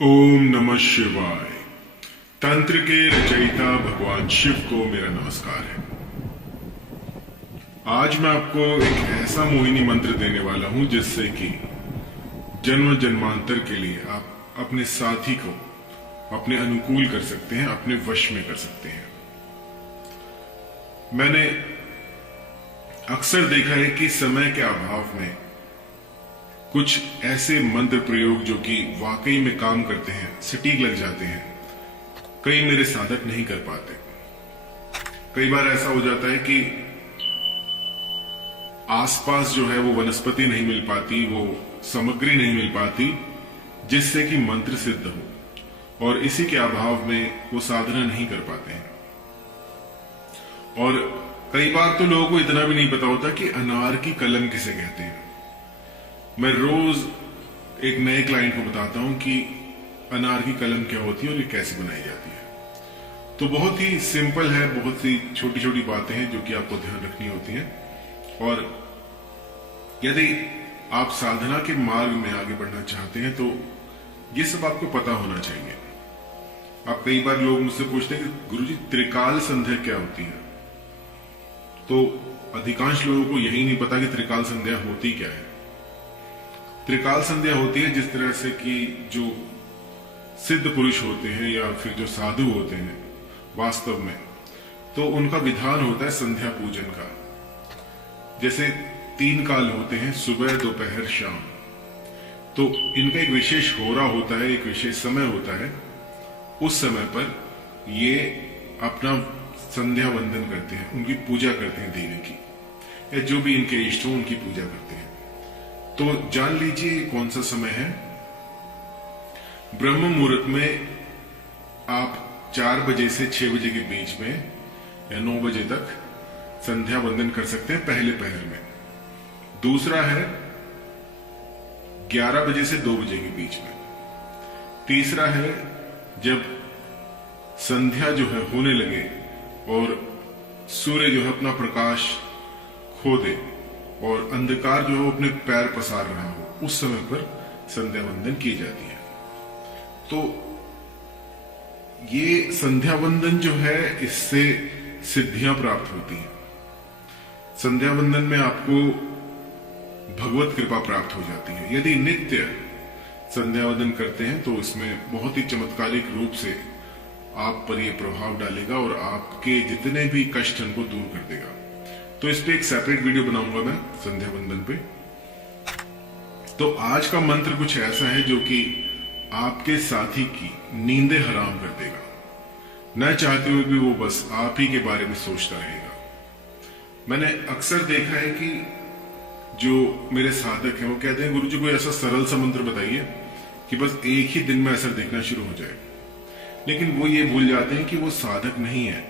ओम नमः शिवाय। तंत्र के रचयिता भगवान शिव को मेरा नमस्कार है। आज मैं आपको एक ऐसा मोहिनी मंत्र देने वाला हूं जिससे कि जन्म जन्मांतर के लिए आप अपने साथी को अपने अनुकूल कर सकते हैं, अपने वश में कर सकते हैं। मैंने अक्सर देखा है कि समय के अभाव में कुछ ऐसे मंत्र प्रयोग जो कि वाकई में काम करते हैं, सटीक लग जाते हैं, कई मेरे साधक नहीं कर पाते। कई बार ऐसा हो जाता है कि आसपास जो है वो वनस्पति नहीं मिल पाती, वो सामग्री नहीं मिल पाती जिससे कि मंत्र सिद्ध हो, और इसी के अभाव में वो साधना नहीं कर पाते हैं। और कई बार तो लोगों को इतना भी नहीं पता होता कि अनार की कलम किसे कहते हैं। मैं रोज एक नए क्लाइंट को बताता हूं कि अनार की कलम क्या होती है और ये कैसे बनाई जाती है। तो बहुत ही सिंपल है, बहुत सी छोटी छोटी बातें हैं जो कि आपको ध्यान रखनी होती हैं। और यदि आप साधना के मार्ग में आगे बढ़ना चाहते हैं तो ये सब आपको पता होना चाहिए। आप कई बार लोग मुझसे पूछते हैं कि गुरुजी त्रिकाल संध्या क्या होती है, तो अधिकांश लोगों को यही नहीं पता कि त्रिकाल संध्या होती क्या है। त्रिकाल संध्या होती है जिस तरह से कि जो सिद्ध पुरुष होते हैं या फिर जो साधु होते हैं वास्तव में, तो उनका विधान होता है संध्या पूजन का। जैसे 3 काल होते हैं, सुबह दोपहर शाम, तो इनका एक विशेष होरा होता है, एक विशेष समय होता है। उस समय पर ये अपना संध्या वंदन करते हैं, उनकी पूजा करते हैं देवी की, या जो भी इनके इष्ट हो उनकी पूजा करते हैं। तो जान लीजिए कौन सा समय है। ब्रह्म मुहूर्त में आप 4 बजे से 6 बजे के बीच में या 9 बजे तक संध्या वंदन कर सकते हैं पहले पहर में। दूसरा है 11 बजे से 2 बजे के बीच में। तीसरा है जब संध्या जो है होने लगे और सूर्य जो है अपना प्रकाश खो दे और अंधकार जो है अपने पैर पसार रहा हो, उस समय पर संध्या वंदन की जाती है। तो ये संध्या वंदन जो है इससे सिद्धियां प्राप्त होती हैं। संध्या वंदन में आपको भगवत कृपा प्राप्त हो जाती है। यदि नित्य संध्या वंदन करते हैं तो इसमें बहुत ही चमत्कारिक रूप से आप पर यह प्रभाव डालेगा और आपके जितने भी कष्ट उनको दूर कर देगा। तो इस पे एक सेपरेट वीडियो बनाऊंगा मैं संध्या वंदन पे। तो आज का मंत्र कुछ ऐसा है जो कि आपके साथी की नींदें हराम कर देगा। न चाहते हुए भी वो बस आप ही के बारे में सोचता रहेगा। मैंने अक्सर देखा है कि जो मेरे साधक हैं वो कहते हैं गुरुजी कोई ऐसा सरल सा मंत्र बताइए कि बस एक ही दिन में असर देखना शुरू हो जाए। लेकिन वो ये भूल जाते हैं कि वो साधक नहीं है,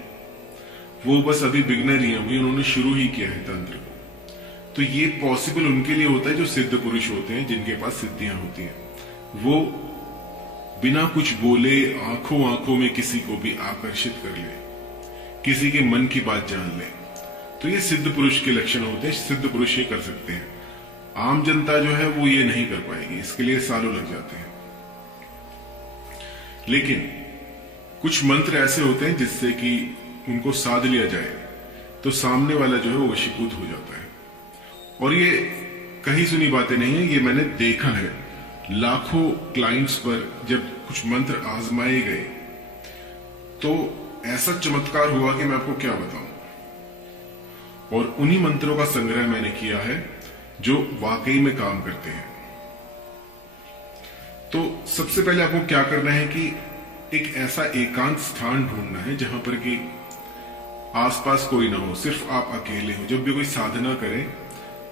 वो बस अभी बिगनर ही है, उन्होंने शुरू ही किया है तंत्र को। तो ये पॉसिबल उनके लिए होता है जो सिद्ध पुरुष होते हैं, जिनके पास सिद्धियां होती हैं। वो बिना कुछ बोले आंखों आंखों में किसी को भी आकर्षित कर ले, किसी के मन की बात जान ले। तो ये सिद्ध पुरुष के लक्षण होते हैं, सिद्ध पुरुष ये कर सकते हैं। आम जनता जो है वो ये नहीं कर पाएगी, इसके लिए सालों लग जाते हैं। लेकिन कुछ मंत्र ऐसे होते हैं जिससे कि उनको साध लिया जाए तो सामने वाला जो है वो वशीभूत हो जाता है। और ये कहीं सुनी बातें नहीं है, ये मैंने देखा है। लाखों क्लाइंट्स पर जब कुछ मंत्र आजमाए गए तो ऐसा चमत्कार हुआ कि मैं आपको क्या बताऊं। और उन्हीं मंत्रों का संग्रह मैंने किया है जो वाकई में काम करते हैं। तो सबसे पहले आपको क्या करना है कि एक ऐसा एकांत स्थान ढूंढना है जहां पर कि आसपास कोई ना हो, सिर्फ आप अकेले हो। जब भी कोई साधना करें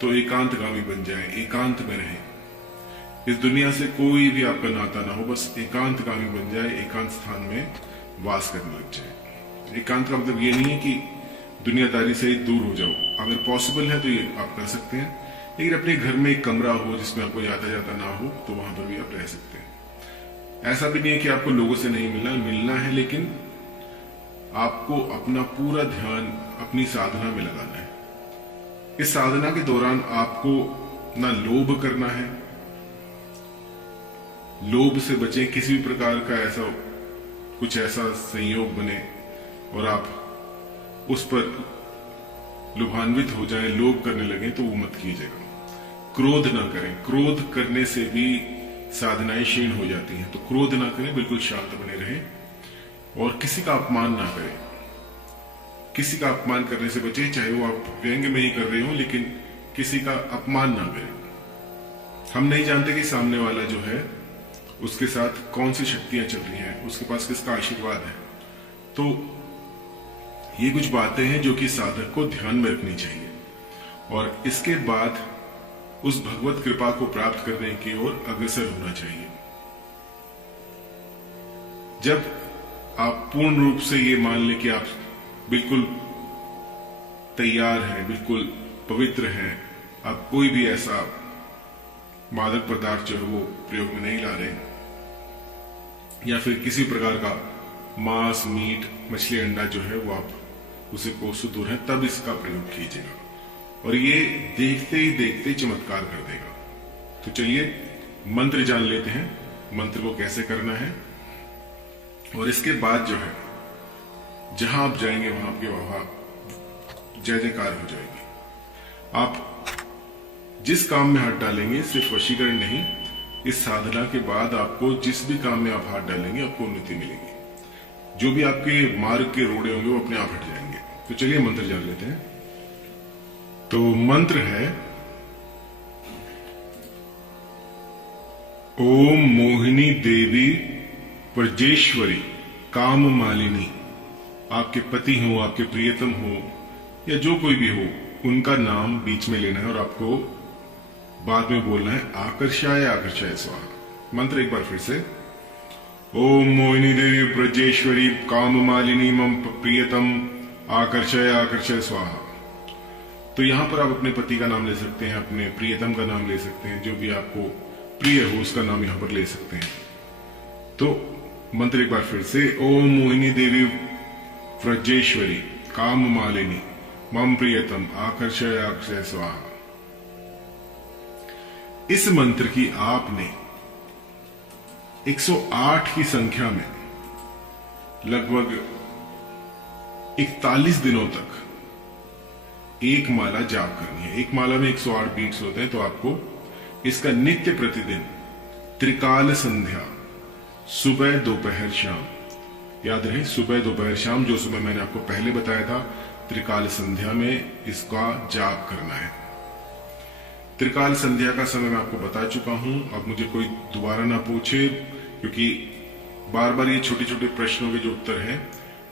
तो एकांतगामी बन जाए, एकांत में रहें। इस दुनिया से कोई भी आपका नाता ना हो, बस एकांतगामी बन जाए, एकांत स्थान में वास करने लग जाए। एकांत का मतलब ये नहीं है कि दुनियादारी से दूर हो जाओ, अगर पॉसिबल है तो ये आप कर सकते हैं। लेकिन अपने घर में एक कमरा हो जिसमें आपको आता जाता ना हो, तो वहां पर भी आप रह सकते हैं। ऐसा भी नहीं है कि आपको लोगों से नहीं मिलना है, लेकिन आपको अपना पूरा ध्यान अपनी साधना में लगाना है। इस साधना के दौरान आपको ना लोभ करना है, लोभ से बचें, किसी भी प्रकार का ऐसा कुछ ऐसा संयोग बने और आप उस पर लुभान्वित हो जाएं, लोभ करने लगे, तो वो मत कीजिएगा। क्रोध ना करें, क्रोध करने से भी साधनाएं क्षीण हो जाती हैं, तो क्रोध ना करें, बिल्कुल शांत बने रहें और किसी का अपमान ना करें। किसी का अपमान करने से बचें, चाहे वो आप व्यंग्य में ही कर रहे हो, लेकिन किसी का अपमान ना करें। हम नहीं जानते कि सामने वाला जो है उसके साथ कौन सी शक्तियां चल रही हैं, उसके पास किसका आशीर्वाद है। तो ये कुछ बातें हैं जो कि साधक को ध्यान में रखनी चाहिए और इसके बाद उस भगवत कृपा को प्राप्त करने की ओर अग्रसर होना चाहिए। जब आप पूर्ण रूप से ये मान लें कि आप बिल्कुल तैयार हैं, बिल्कुल पवित्र हैं, आप कोई भी ऐसा मादक पदार्थ जो है वो प्रयोग में नहीं ला रहे, या फिर किसी प्रकार का मांस, मीट, मछली, अंडा जो है वो आप उसे कोसों दूर है, तब इसका प्रयोग कीजिएगा और ये देखते ही देखते चमत्कार कर देगा। तो चलिए मंत्र जान लेते हैं, मंत्र को कैसे करना है और इसके बाद जो है जहां आप जाएंगे वहां आपके वहां जय जयकार हो जाएगी। आप जिस काम में हाथ डालेंगे, सिर्फ वशीकरण नहीं, इस साधना के बाद आपको जिस भी काम में आप हाथ डालेंगे आपको उन्नति मिलेगी। जो भी आपके मार्ग के रोड़े होंगे वो अपने आप हट जाएंगे। तो चलिए मंत्र जान लेते हैं। तो मंत्र है ओम मोहिनी देवी प्रजेश्वरी काम मालिनी। आपके पति हो, आपके प्रियतम हो या जो कोई भी हो, उनका नाम बीच में लेना है और आपको बाद में बोलना है आकर्षाय आकर्षाय स्वाहा। मंत्र एक बार फिर से, ओम मोहिनी देवी ब्रजेश्वरी काम मालिनी मम प्रियतम आकर्षय आकर्षय स्वाहा। तो यहां पर आप अपने पति का नाम ले सकते हैं, अपने प्रियतम का नाम ले सकते हैं, जो भी आपको प्रिय हो उसका नाम यहां पर ले सकते हैं। तो मंत्र एक बार फिर से, ओम मोहिनी देवी ब्रजेश्वरी काम मालिनी मम प्रियतम आकर्षय आकर्षय स्वाहा। इस मंत्र की आपने 108 की संख्या में लगभग 41 दिनों तक एक माला जाप करनी है। एक माला में 108 बीट्स होते हैं, तो आपको इसका नित्य प्रतिदिन त्रिकाल संध्या, सुबह दोपहर शाम, याद रहे सुबह दोपहर शाम, जो सुबह मैंने आपको पहले बताया था, त्रिकाल संध्या में इसका जाप करना है। त्रिकाल संध्या का समय मैं आपको बता चुका हूं, अब मुझे कोई दोबारा ना पूछे, क्योंकि बार बार ये छोटे छोटे प्रश्नों के जो उत्तर हैं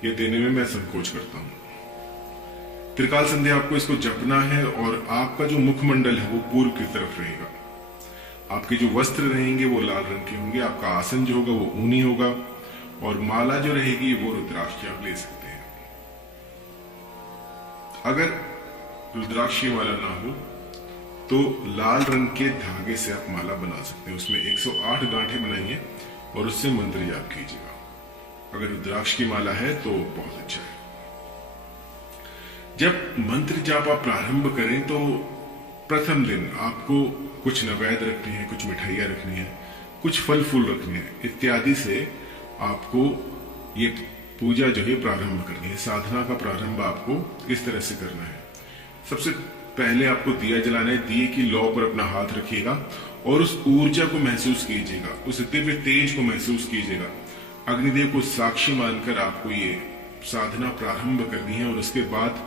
ये देने में मैं संकोच करता हूं। त्रिकाल संध्या आपको इसको जपना है और आपका जो मुखमंडल है वो पूर्व की तरफ रहेगा। आपके जो वस्त्र रहेंगे वो लाल रंग के होंगे, आपका आसन जो होगा वो ऊनी होगा और माला जो रहेगी वो रुद्राक्ष की आप ले सकते हैं। अगर रुद्राक्ष की माला ना हो तो लाल रंग के धागे से आप माला बना सकते हैं, उसमें 108 गांठें बनाइए और उससे मंत्र जाप कीजिएगा। अगर रुद्राक्ष की माला है तो बहुत अच्छा है। जब मंत्र जाप आप प्रारंभ करें तो प्रथम दिन आपको कुछ नैवेद्य रखनी है, कुछ मिठाइयां रखनी है, कुछ फल फूल रखने हैं, इत्यादि से आपको ये पूजा जो है प्रारंभ करनी है। साधना का प्रारंभ आपको इस तरह से करना है। सबसे पहले आपको दिया जलाना है। दिए की लौ पर अपना हाथ रखिएगा और उस ऊर्जा को महसूस कीजिएगा, उस दिव्य तेज को महसूस कीजिएगा। अग्निदेव को साक्षी मानकर आपको ये साधना प्रारंभ करनी है और उसके बाद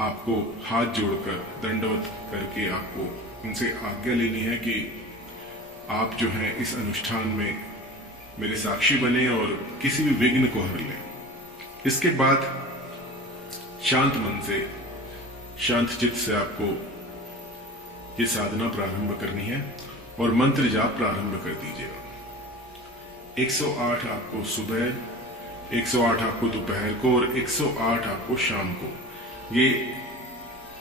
आपको हाथ जोड़कर दंडवत करके आपको उनसे आज्ञा लेनी है कि आप जो है इस अनुष्ठान में मेरे साक्षी बने और किसी भी विघ्न को हर लें। इसके बाद शांत मन से, शांत चित्त से आपको ये साधना प्रारंभ करनी है और मंत्र जाप प्रारंभ कर दीजिएगा। 108 आपको सुबह, 108 आपको दोपहर को और 108 आपको शाम को, ये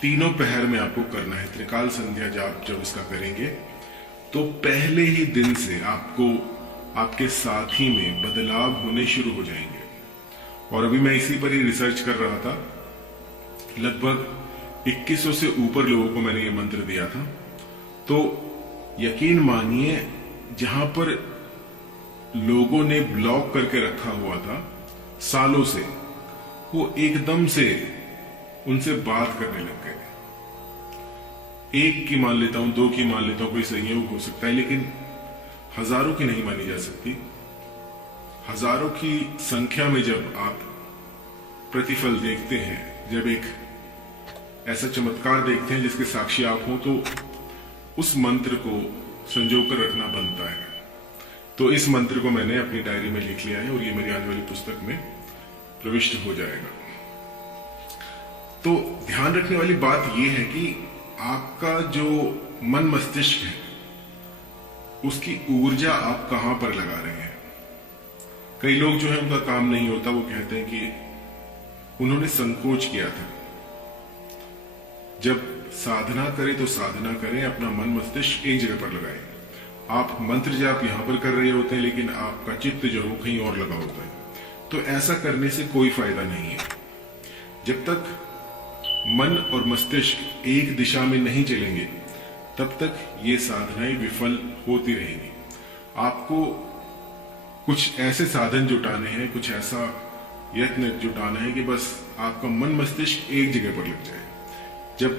तीनों पहर में आपको करना है। त्रिकाल संध्या जाप जब इसका करेंगे तो पहले ही दिन से आपको आपके साथी में बदलाव होने शुरू हो जाएंगे। और अभी मैं इसी पर ही रिसर्च कर रहा था, लगभग 2100 से ऊपर लोगों को मैंने ये मंत्र दिया था। तो यकीन मानिए, जहां पर लोगों ने ब्लॉक करके रखा हुआ था सालों से, वो एकदम से उनसे बात करने लग गए। एक की मान लेता हूं, दो की मान लेता हूं, कोई संयोग हो सकता है, लेकिन हजारों की नहीं मानी जा सकती। हजारों की संख्या में जब आप प्रतिफल देखते हैं, जब एक ऐसा चमत्कार देखते हैं जिसके साक्षी आप हो, तो उस मंत्र को संजो कर रखना बनता है। तो इस मंत्र को मैंने अपनी डायरी में लिख लिया है और ये मेरी आने वाली पुस्तक में प्रविष्ट हो जाएगा। तो ध्यान रखने वाली बात यह है कि आपका जो मन मस्तिष्क है, उसकी ऊर्जा आप कहां पर लगा रहे हैं। कई लोग जो है उनका काम नहीं होता, वो कहते हैं कि उन्होंने संकोच किया था। जब साधना करें तो साधना करें, अपना मन मस्तिष्क एक जगह पर लगाएं। आप मंत्र जाप यहां पर कर रहे होते हैं, लेकिन आपका चित्त जो है कहीं और लगा होता है। तो ऐसा करने से कोई फायदा नहीं है। जब तक मन और मस्तिष्क एक दिशा में नहीं चलेंगे, तब तक ये साधनाएं विफल होती रहेंगी। आपको कुछ ऐसे साधन जुटाने हैं, कुछ ऐसा यत्न जुटाना है कि बस आपका मन मस्तिष्क एक जगह पर लग जाए। जब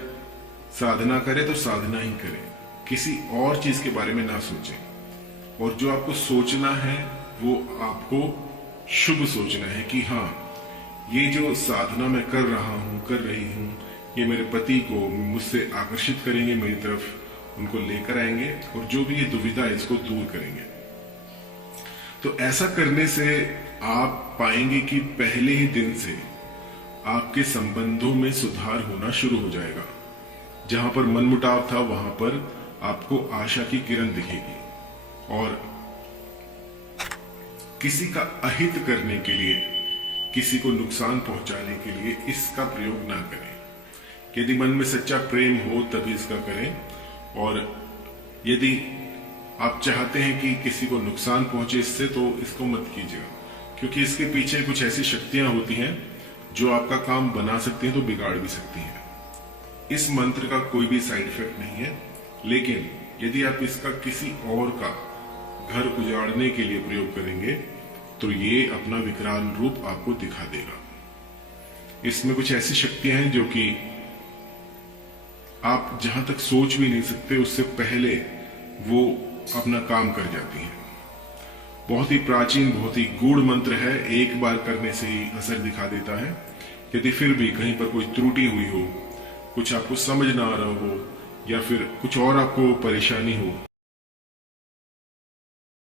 साधना करें तो साधना ही करें, किसी और चीज के बारे में ना सोचें। और जो आपको सोचना है वो आपको शुभ सोचना है कि हाँ, ये जो साधना मैं कर रहा हूं, कर रही हूं, ये मेरे पति को मुझसे आकर्षित करेंगे, मेरी तरफ उनको लेकर आएंगे, और जो भी ये दुविधा है इसको दूर करेंगे। तो ऐसा करने से आप पाएंगे कि पहले ही दिन से आपके संबंधों में सुधार होना शुरू हो जाएगा। जहां पर मनमुटाव था, वहां पर आपको आशा की किरण दिखेगी। और किसी का अहित करने के लिए, किसी को नुकसान पहुंचाने के लिए इसका प्रयोग ना करें। यदि मन में सच्चा प्रेम हो तभी इसका करें, और यदि आप चाहते हैं कि किसी को नुकसान पहुंचे इससे, तो इसको मत कीजिएगा, क्योंकि इसके पीछे कुछ ऐसी शक्तियां होती हैं जो आपका काम बना सकती हैं तो बिगाड़ भी सकती हैं। इस मंत्र का कोई भी साइड इफेक्ट नहीं है, लेकिन यदि आप इसका किसी और का घर उजाड़ने के लिए प्रयोग करेंगे तो ये अपना विकराल रूप आपको दिखा देगा। इसमें कुछ ऐसी शक्तियां हैं जो कि आप जहां तक सोच भी नहीं सकते, उससे पहले वो अपना काम कर जाती हैं। बहुत ही प्राचीन, बहुत ही गूढ़ मंत्र है, एक बार करने से ही असर दिखा देता है। यदि फिर भी कहीं पर कोई त्रुटि हुई हो, कुछ आपको समझ ना आ रहा हो, या फिर कुछ और आपको परेशानी हो,